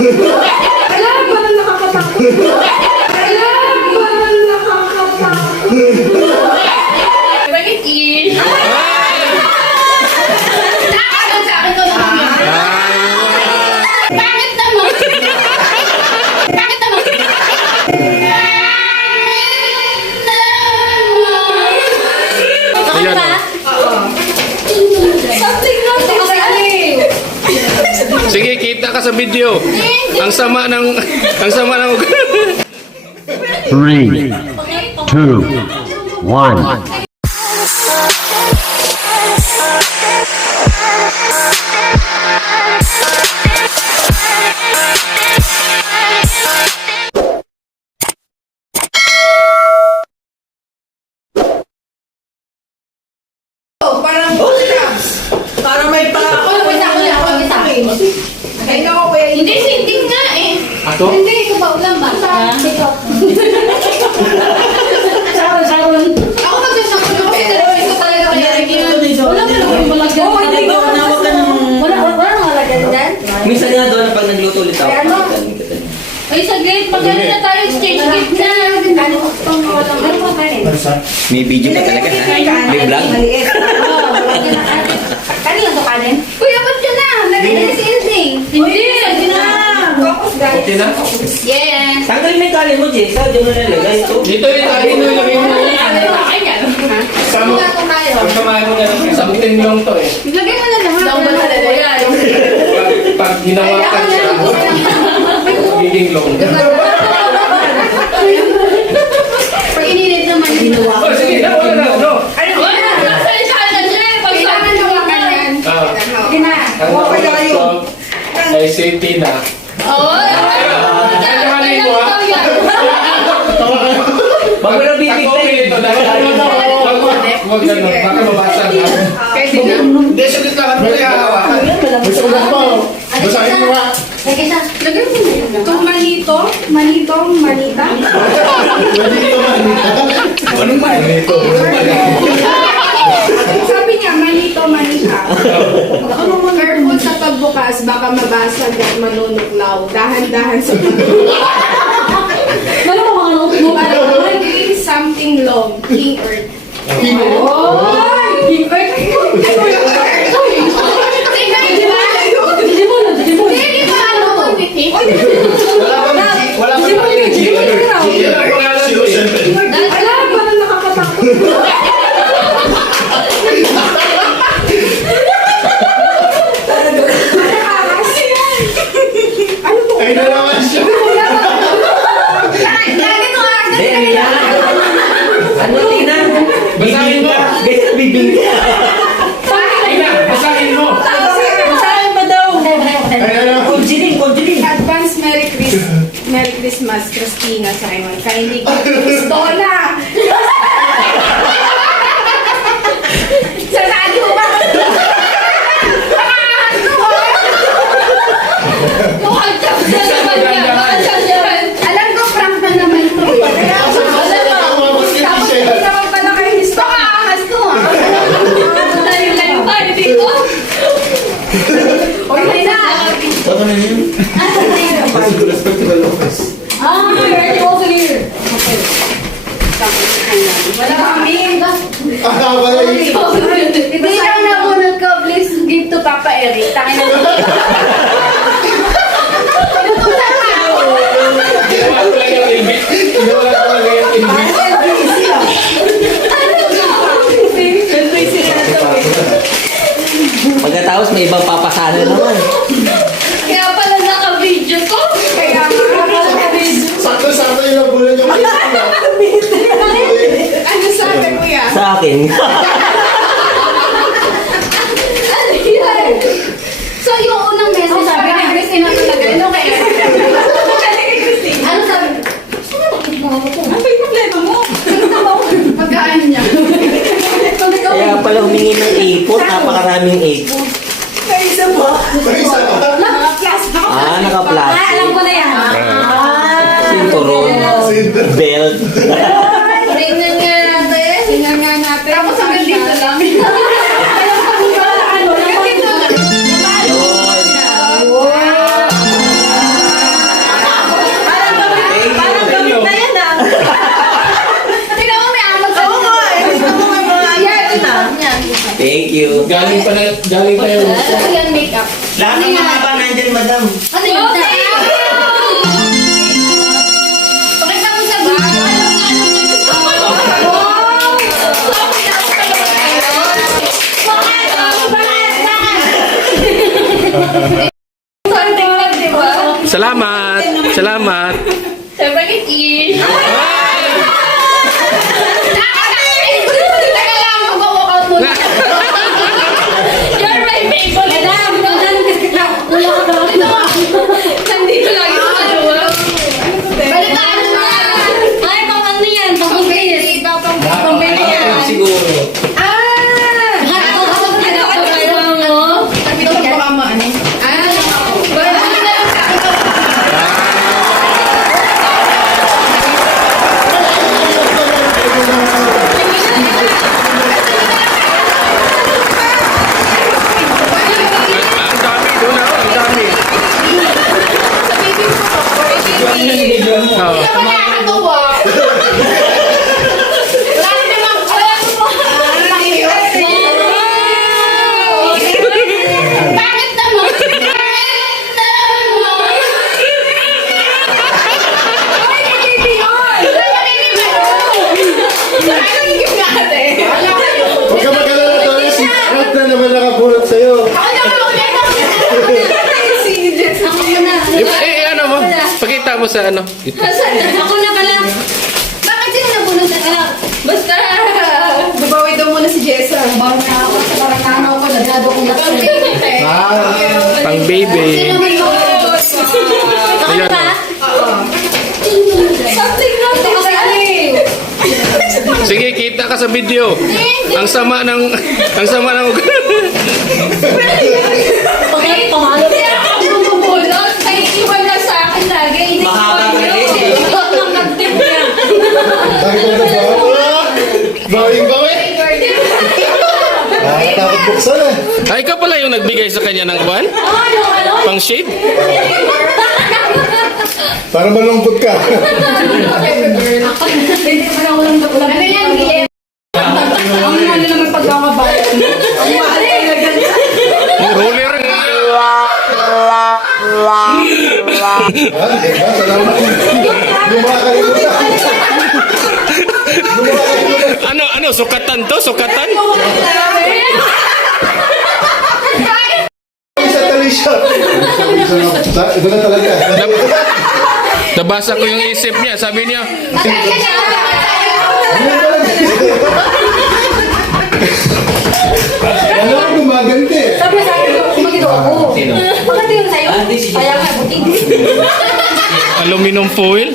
Alam, parang nakakatakot. Alam, parang nakakatakot. Bakit in? Nakakagod sa akin ko naman. Bakit naman? Bakit naman? Ayan. Something not aliw. Sige, kita ka sa video. Ang sama ng... 3, 2, 1. Parang may pa... Ay, naku, kuya. Hindi, sinding nga eh. Ato? Hindi, ikaw ba ulam ba? Sharon. Ako magsasakot ako kasi ito talaga kaya wala ka naman malagyan. Oo, hindi ko. Wala nang malagyan dyan. Minsan nga doon pag nagluto ulit ako. Ay, saglit. Pagkano na tayo, exchange gift na. Ano pa pa rin? May video pa talaga ha? May vlog? Kanina to kanin? Kuya, ba't ka na? Lagay na si Ilse. Hindi, hindi na. Focus, guys. Okay na? Yes. Tanggalin mo yung kanin mo, Jess. Saan mo nalagay ito? Dito yung tayo na ilagay mo. Sama ko tayo. Ang samahan mo na lang. Sabutin mo lang to eh. Lagay mo na lahat. Daw ba talaga yan? Pag ginawakan siya, magiging long. Pag ininit naman yun. Oh, sige na, wala na. No. Nasa isana siya eh. Pag sa akin hawakan yan. Sige na. Ang nakapagstop ay si Tina. Oo. Kailangan mo ha? Bago na bibig Ako ito dahil huwag ganun. Baka mabasa na. Hindi, sulit lang. Ano kaya hawakan? Gusto ko lang po. Basahin mo nga. Lagay na. Lagay mo na. Itong manita. Anong manito? Sabi niya, manita. Careful sa pagbukas, baka mabasag at manunuklaw. Dahan-dahan sa Ano ba mga notebook? Magiging something long, King Earth. King Earth? Hindi ba ano ko? Wala pa Alam, parang nakakatakot. Ano to? Ay na naman siya. Hindi, ano yan? Ano, Tina? Basahin mo. Ganyan bibig niya. Tina, basahin mo. Saan ba daw? Ay na naman. Conjuring. Advance Merry Christmas, Christina Simon. Kindly give pistola. Sasali mo ba? Alam ko, prank na naman ito. Tapos naman pala kayo history. Oy, may na. Ano na yun? Wala kami. Wala yun. Hindi lang nabunod ko, please give to Papa Eric. Tangin na. Ginawa ko lang yung ilbit. Ginawa ko lang yung ilbit. Pagkatapos may ibang papasana naman. Kaya pala naka-video to. Kaya Sakto-sakto yung nabulan yung ano sabi, kuya? Sa akin. Ano yan? So, yung unang message, sabi ni Christina talaga, ano kaya? Ano sabi? Sino bakit mo ako? Ano ba yung problema mo? Pagkaan niya. Kaya pala humingi ng ipot. Napakaraming ipot. Kaisa ba? Naka-plus. Naka-plastic. Alam ko na yan. Sinturon. Belt. Tingnan nga natin. Tingnan nga natin. Tapos hanggang dito lang. Ano? Thank you. Galing pa yung... Ayan, makeup. Lahat ng mga pa nandyan, madam. Ano yun? Pakita mo sa bag. Salamat! Salamat! Siyempre kay Kish. Teka lang, mag-walkout muna. You're my favorite. Wala ka ba? Nandito lagi sa dalawa. Balitaan mo na. Ay, pang ano yan? Pang Okay, pambili yan. Siguro. Sabi ko baka maano. Balitaan mo na lang sa Ang dami doon ah, ang dami. Oo. Ito ba nakakatuwa? Wala namang bakit naman? Huwag ka mag-alala, Tony. Si Art na naman nakapulot sa'yo. Ano mo? Pakita mo sa ano. Ako na pala. Bakit sino nabunod na? Basta, babawi daw muna si Jessa. Bawa na ako sa parananaw ko. Nagado ko na sa Pang baby. Ayan. Something wrong with that. Sige, kita ka sa video. Ang sama ng Pagkat pamalo. Kaya ako bumubulot. Nag-iwan na sa akin lagi. Mahaba ka rin. Ang nag-tip niya. Bakit mo na ba? Bawing-bawi. Nakakatakot buksan eh. Ay, ikaw pala yung nagbigay sa kanya ng kwan? Ano? Pang shade? Para malungkot ka. Hindi pa na ulang Ano yan, Guillermo? Ang ano naman pagkakabayan mo? Ang mahal talaga niya. Roller. Salamat. Lumakalimutan. Ano, sukatan to? Sukatan? Isa talisya. Ito na talaga. Nabasa ko yung isip niya. Sabi niya, Alam ko gumaganti. Sabi sa akin, kumagito ako. Sino? Bakit yun sa'yo? Ah, di si Kaya nga, buting. aluminum foil.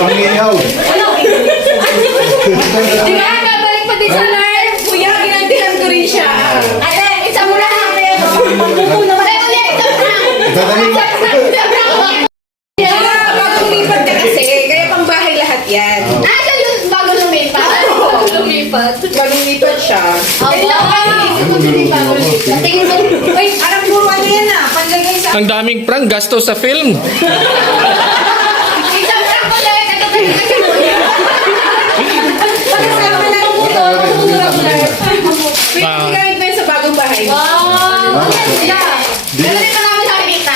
Pangihaw. Di ba? Babalik pa din sa live. Kuya, ginantihan ko rin siya. Ay, isa mo lang. Pagbuko naman. Dadaling. Bagong lipat ka kasi. Kaya pang bahay lahat yan. Siya yung bago lumipat. Lumipat. Bagong lipat siya. Tingin ko, Wait, alam mo ano yan ah. Panlagay sa... Ang daming prank, gasto sa film. Isang prank ko lang. Ito pagkasama na ang puto, Wait, gamit mo yun sa bagong bahay. Wow! Meron din pa namin nakikita.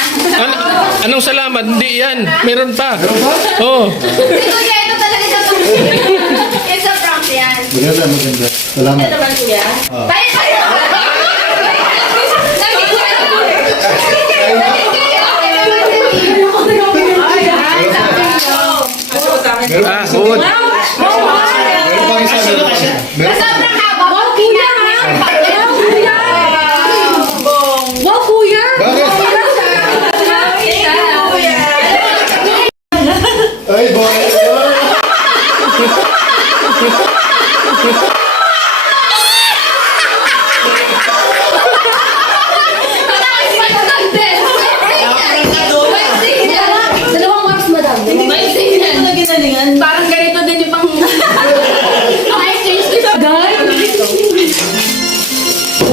Anong salamat? Hindi yan. Meron pa. Oh. Si Kuya, ito talaga sa prank. Yan sa prank yan. Maganda, maganda. Salamat. Ito ba Kuya? Tayo, tayo! Ah, good. Meron pang isa. Meron pang Sobrang haba. Wow, kuya ha! Wow, kuya! Wow, kuya! Bakit? Ay, boy. Dalawang marks, madam. Parang ganito din yung pang...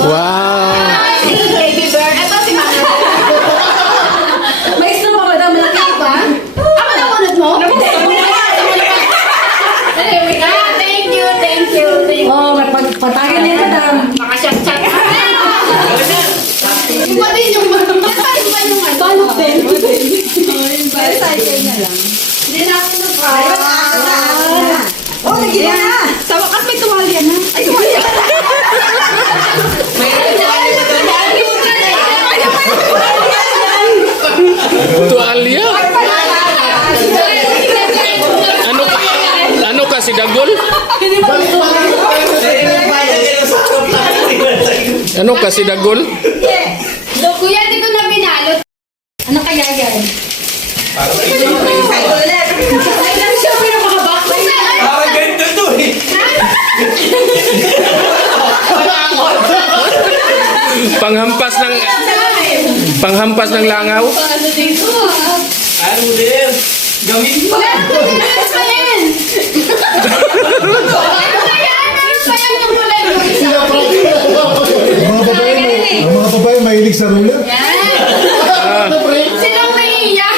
Wow. Baby bear. Ito si Mama. May straw pa, madam. Malaki pa. Ako na unod mo? Recycle na lang. Hindi na ako Oh, naging na. Sa wakas may tuwalya na. Ay, tuwalya na. Tuwalya? Ano kasi dagol? Ano kasi dagol? Kuya, di ko na binalot. Ano kaya yan? Ay, lang siya, pero makabak. Parang ganito to eh. Panghampas ng langaw? Ano dito ah? Ano din? Gawin mo. Meron pa yan! Meron pa yan! Yung kulay mo isa. Ang mga babae mahilig sa ruler. Silang naiiyak.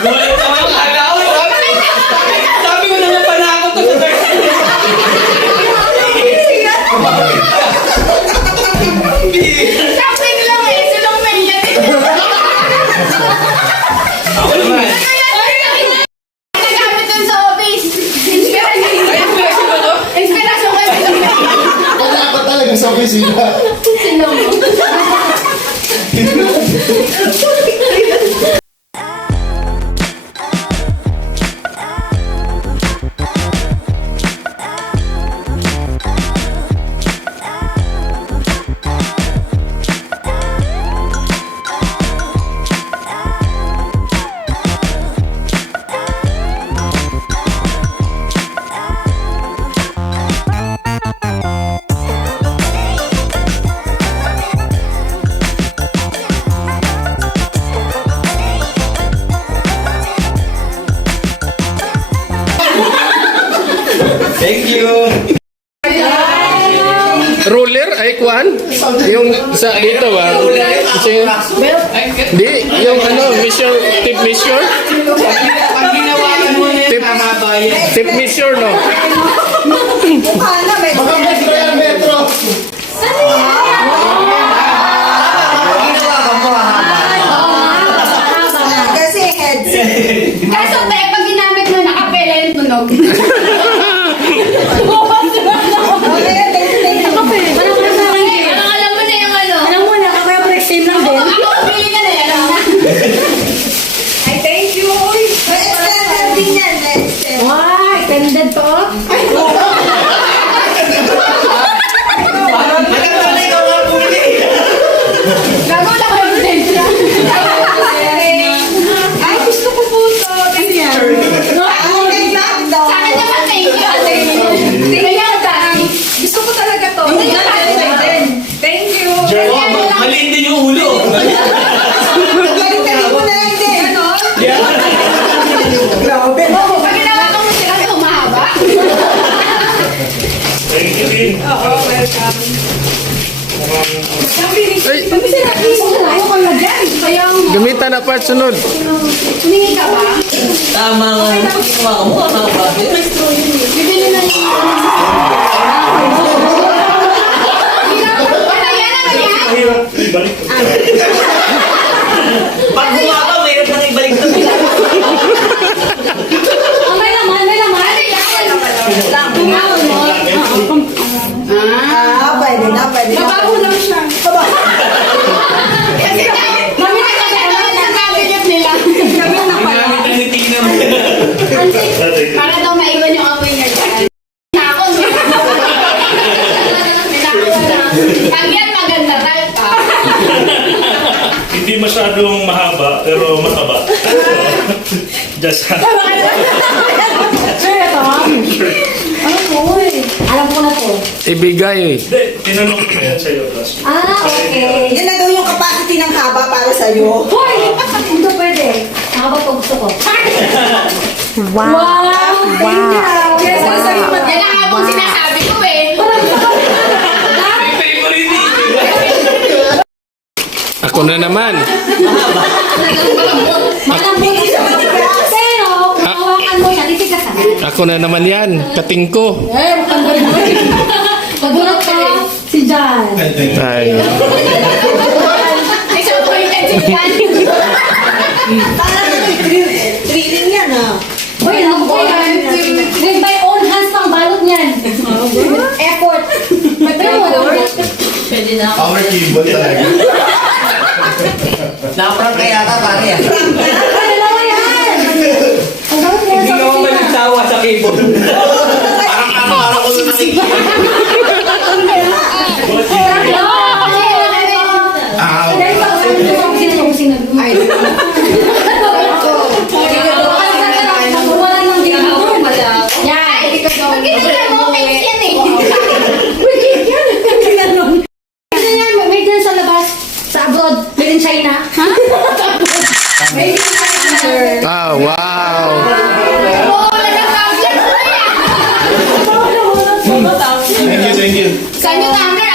Gulit naman ang agaw. Sabi ko naman panakot to. Something lang eh. Silang naiiyak. Ako naman. Nagamit dun sa office. Inspirasyon ko yun. Wala ka talaga sa opisina. Sino mo? Thank you. Ruler ay kuan? Yung sa dito ba? Kasi, di, yung ano, measure, tip measure? Pag ginawakan mo na Tip, tip measure, no? Mukha na, may Mga metro yan, metro. kasi headset. Kaso te, pag ginamit mo, nakapela yung tunog. Parang alam mo na yung ano. Alam mo na, ako yung pre-exam lang din. Ako, pili ka na yan. Alam na. Ay, thank you. Uy, may extender din yan. May extender. Wow, extended to. Nagkatala ikaw nga puli. Gago lang yung sensya. Ay, gusto ko po ito. Thank you. Ay, thank you. Sa akin naman, thank you. Kaya dami. Gusto ko talaga to. Thank you. Maliit din yung ulo. Galing-galing mo na lang din. Ano? Grabe. Pag ginawa ko mo sila, humahaba. Oo, welcome. Ay, Ayaw ko na dyan. Kaya nga. gamitan na part sunod. Humingi ka ba? Tama nga. Ginawa ka mo, mga bakit? Bibili na yung... Ano yan? Ano yan? Pag gumaka, mayroon nang ibalik to. Oh, may laman, may laman. Ano yan? Tumawag mo. Pwede na, pwede na. Mabaho lang siya. Kasi mami na kasi ang cabinet nila. Ginamit ang ngiti naman. Para daw maiwan yung amoy niya dyan. Nakon. Nakakuha na. Pag yan maganda, type ka. Hindi masyadong mahaba, pero mataba. Just Sure, ito. Ano po eh. Alam ko na to. Ibigay. Hindi, tinanong ko yan sa'yo last week. Ah, okay. Yan na daw yung capacity ng haba para sa'yo. Hoy! Hindi pwede. Nakabot ko gusto ko. Wow! Yes, sasabihin mo. Yan ang habang sinasabi ko eh. Favorite Ako na naman. Malambot siya. Pero, kung hawakan mo siya, titigas ka. Ako na naman yan. Kating ko. Eh, matanggal mo. Pagurot ka, si Jan. Ay. May 1.10 si Jan. Reading yan ah. Uy, ano po yan? With my own hands pang balot niyan. Effort. Pwede na ako. Power keyboard talaga. Naprang kaya ka, pare. Ay, dalawa yan. Ang balot niya Hindi sa ka ba nagsawa sa keyboard? Parang ko na nakikita. Ay, nakuwalan ng dito. Yan, hindi ka daw. Ano yan? Made yan sa labas. Sa abroad. Made in China. Ha? Made in China. Ah, wow. Thank you. Saan yung number?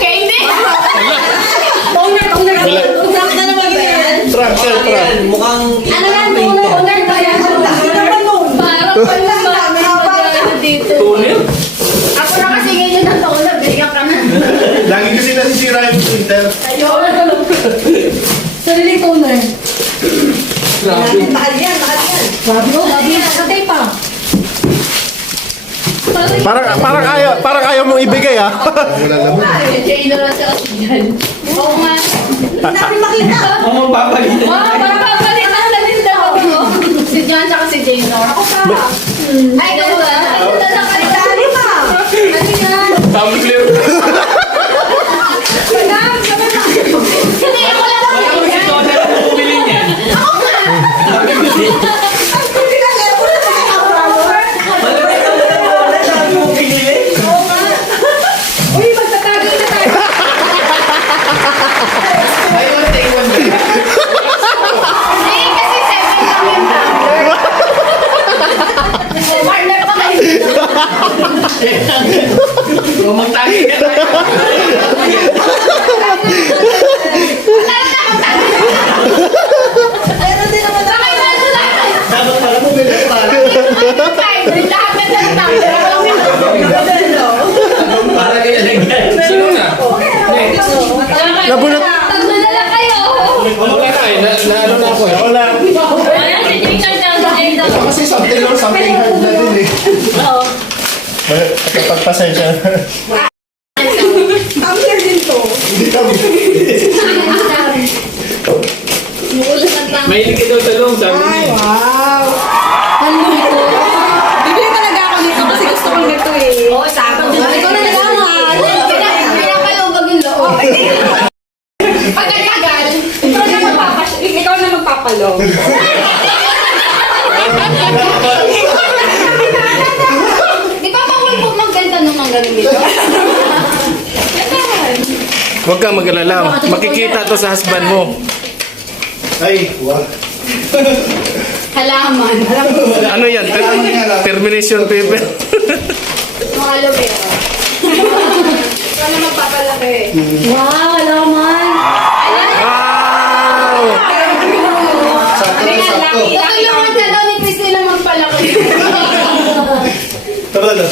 Kaya hindi. Owner. Trump na naman yan. Trap. Mukhang Ano yan? Owner ba yan? Parang pala dito. tuloy. Ako na kasi ngayon ang taon na bigyan ka na. Lagi kasi nasisira yung printer. Sariling owner. Grabe. Mahal yan. Grabe ko, grabe yan. Nakatay pa. Parang ayaw mong ibigay, ah. Wala naman. Jay na lang siya kasi dyan. Oo nga. Hindi namin makita. Ang mapapalitan. Parang papalitan na din daw ako. Si John tsaka si Jay no? Ako pa. Ay, ikaw ba? Ito na Dali pa. Ano yan? Tumbler. Hindi, ako lang ako. Uy, magtatagay na tayo. Hindi, kasi 7 lang yung number. Partner pa kayo. Magtagi ka tayo. Meron din naman Sa kayo na lang. Dapat pala mo pinagpala. Lahat na lang number. Para kaya nagyan. Sino na? Nabunot. Tatlo na lang kayo. Wala na eh. Naano na ako eh. Wala. Ayan, si Jay na lang. Si Jay na. Kasi something hard na din eh. Kapagpasensya na. Tumbler din to. Hindi kami. May likid daw talong, sabi niya. Wow. Ano ito? Bibili talaga ako nito kasi gusto ko nito eh. Oo, sakto. Ikaw na nalaman. Pinapalubag yung loob. Pag nagkagal, Ikaw na magpapalong. di ba bawal po magbenta nung mga ganun dito? Huwag kang mag-alala. Makikita to sa husband mo. Ay, wow. Halaman. Ano yan? Termination paper. Mga aloe vera. Ikaw na magpapalaki. Wow, alaman. Wow! Sakto. Tutulungan ka daw ni Christina magpalaki. Tara na.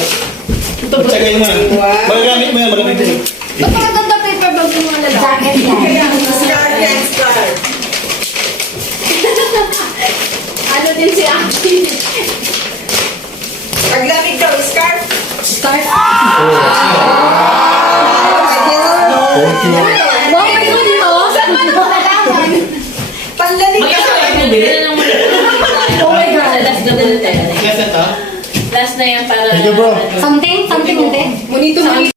Tsagay mo na. Magagamit mo yan, magagamit mo. Ba't maganda paper bag yung mga lalaki? Jacket yan. Scar and scar. Ano din si Aki? Paglamig daw, scarf. Start. Wow. Wow, may ito dito. Saan mo na malalaman? Panlamig ka. Oh my God. Kasi ito? Last na yan para... Thank you, bro. Something hindi. Monito.